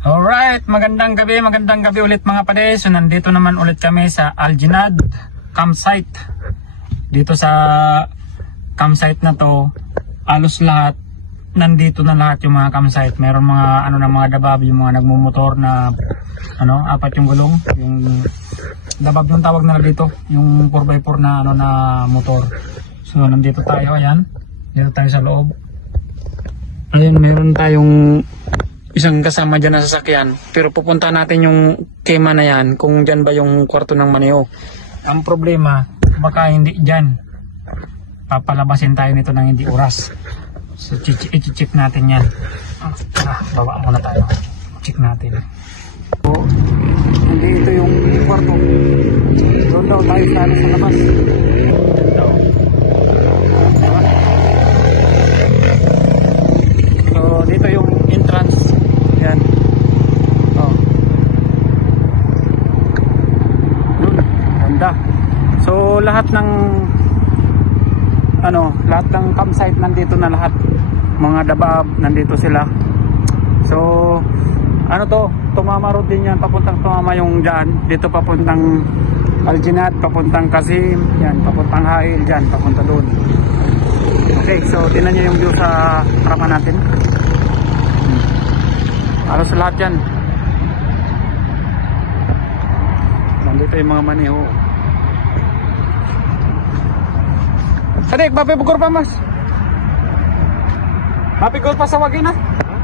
Alright, magandang gabi ulit mga pade. So nandito naman ulit kami sa Alginad campsite. Dito sa campsite na to, alos lahat, nandito na lahat yung mga campsite. Meron mga mga dabab, yung mga nagmumotor na apat yung gulong, yung dabab yung tawag na dito, yung 4x4 na na motor. So nandito tayo, ayan. Dito tayo sa loob. Ayan, meron tayong isang kasama dyan na sasakyan, pero pupunta natin yung kema na yan kung dyan ba yung kwarto ng Maneo. Ang problema, baka hindi dyan. Papalabasin tayo nito ng hindi oras. So i-check natin yan. Tara, baba muna tayo. Check natin. So, hindi ito yung kwarto. Doon daw tayo sa labas. Diba? So dito yung entrance. Yan. Oh. Yun, ganda. So lahat ng lahat ng campsite nandito na lahat. Mga dabab nandito sila. So Tumama road din yan, papuntang Tumama yung dyan. Dito papuntang Alginad, papuntang Kasim, yan, papuntang Hail dyan, papunta doon. Okay, so tinan nyo yung view sa harapan natin. Halos lahat yan. Nandito yung mga Maneo. Adik, mapipigor pa mas. Mapigor pa sa wagin ha?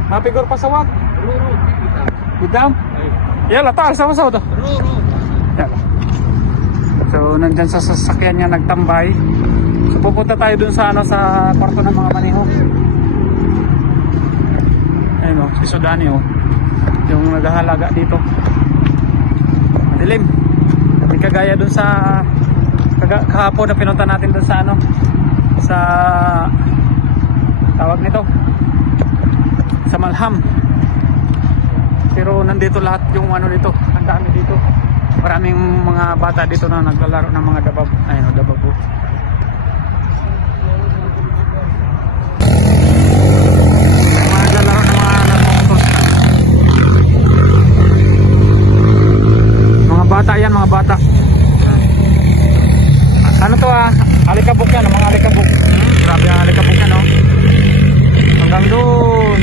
Mapigor pa sa wag. Gudam? Yala, taal sa masaw to. Yala. So nandyan sa sasakyan niya nagtambay. So pupunta tayo dun sa sa kwarto ng mga Maneo. Ayun o, si Sudani o. Yung naghahalaga dito. Madilim. Hindi kagaya dun sa kahapon na pinunta natin dun sa sa tawag nito sa Malham. Pero nandito lahat yung dito. Ang dami dito. Maraming mga bata dito na naglalaro ng mga dabab. Ayun o, dabab po. Bata yan, mga bata. Ano to alikabok yan, mga alikabok. Grabe ang alikabok yan, no? Hanggang doon.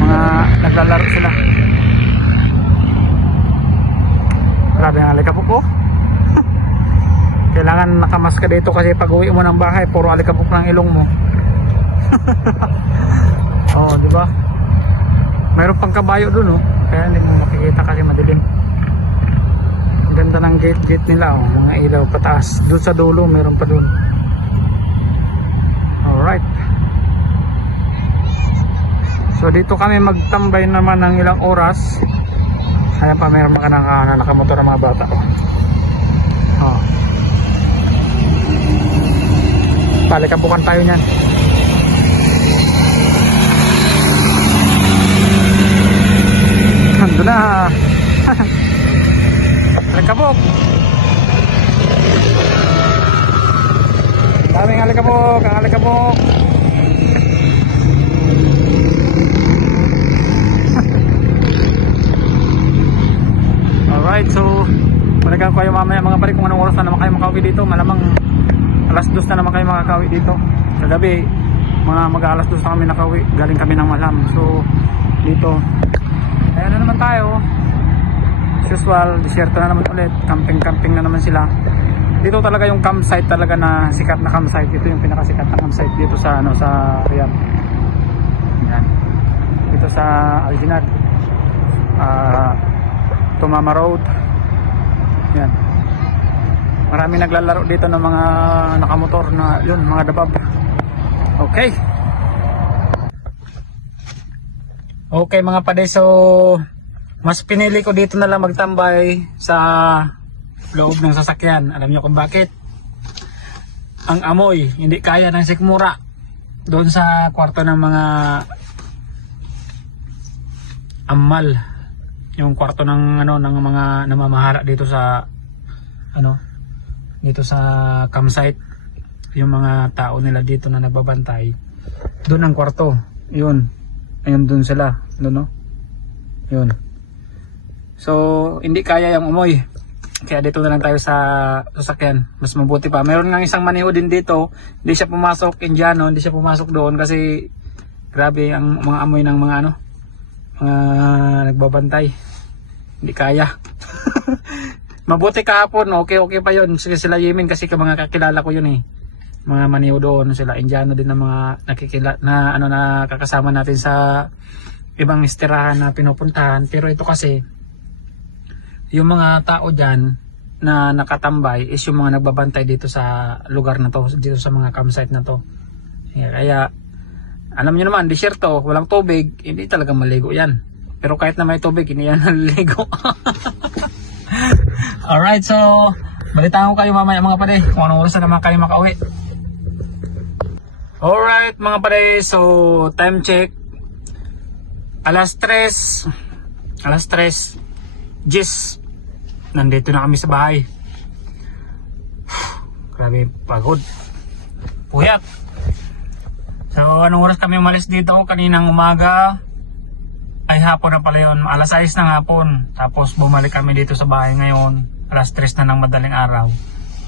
Mga naglalaro sila. Grabe ang alikabok, oh. Kailangan nakamas ka dito kasi pag uwi mo ng bahay, puro alikabok ng ilong mo. Oh, di ba? Mayroon pang kabayo doon, oh. Kaya hindi mo makikita kasi madilim. Ganda ng gate nila, oh. Mga ilaw pataas. Doon sa dulo meron pa doon. Alright. So dito kami magtambay naman ng ilang oras. Kaya pa meron mga nakamotor ng mga bata, oh. Oh. Palikabukan tayo niyan. Ando na. Alikabok. Daming alikabok, ang alikabok. Alright, so balikan ko kayo mamaya mga pare kung anong oras na naman kayo makauwi dito. Malamang alas 2 na naman kayo makakauwi dito. Kagabi, mga mag-alas 2 na kami nakauwi. Galing kami ng Malam. So dito ayan na naman tayo. As usual, desierto na naman ulit. Camping na naman sila. Dito talaga yung campsite talaga na sikat na campsite. Ito yung pinakasikat na campsite dito sa sa Riyadh. Yan. Dito sa Alginad. Tumama Road. Yan. Marami naglalaro dito ng mga nakamotor na yun, mga dabab. Okay. Okay mga pade, so mas pinili ko dito na lang magtambay sa loob ng sasakyan. Alam niyo kung bakit? Ang amoy hindi kaya ng sikmura doon sa kwarto ng mga amal, yung kwarto ng ng mga namamahala dito sa dito sa campsite. Yung mga tao nila dito na nagbabantay, doon ang kwarto yun. Ayun, dun sila. Dun, no? Yun. So, hindi kaya yung umoy. Kaya dito na lang tayo sa sasakyan. Mas mabuti pa. Meron nga isang maniho din dito. Hindi siya pumasok, Indiano. Hindi siya pumasok doon kasi grabe ang mga amoy ng mga ano, mga nagbabantay. Hindi kaya. Mabuti kahapon, okay pa yun. Sila Yemen kasi mga kakilala ko yun eh. Mga maniho doon, sila Indiano din na mga nakakasama natin sa ibang istirahan na pinupuntahan. Pero ito kasi, yung mga tao dyan na nakatambay is yung mga nagbabantay dito sa lugar na to, dito sa mga campsite na to. Kaya, alam nyo naman, disyerto, walang tubig, hindi talaga maligo yan. Pero kahit na may tubig, hindi yan naliligo. Alright, so balitaan ko kayo mamaya mga pare kung anong oras na naman kayo makauwi. Alright mga pare, so time check alas 3 Gis, nandito na kami sa bahay. Grabe pagod, puyat. So anong oras kami umalis dito? Kaninang umaga, ay hapon na pala yun, alas 6 ng hapon. Tapos bumalik kami dito sa bahay ngayon, alas 3 na ng madaling araw.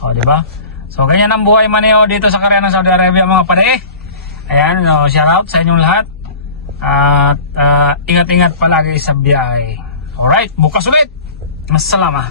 O, diba? So, ganyan ang buhay maneho dito sa Cariana, Saudi Arabia mga pare. Ayan, no, shout out sa inyong lahat. At ingat-ingat palagi sa biyahe. Alright, bukas ulit. Masalama.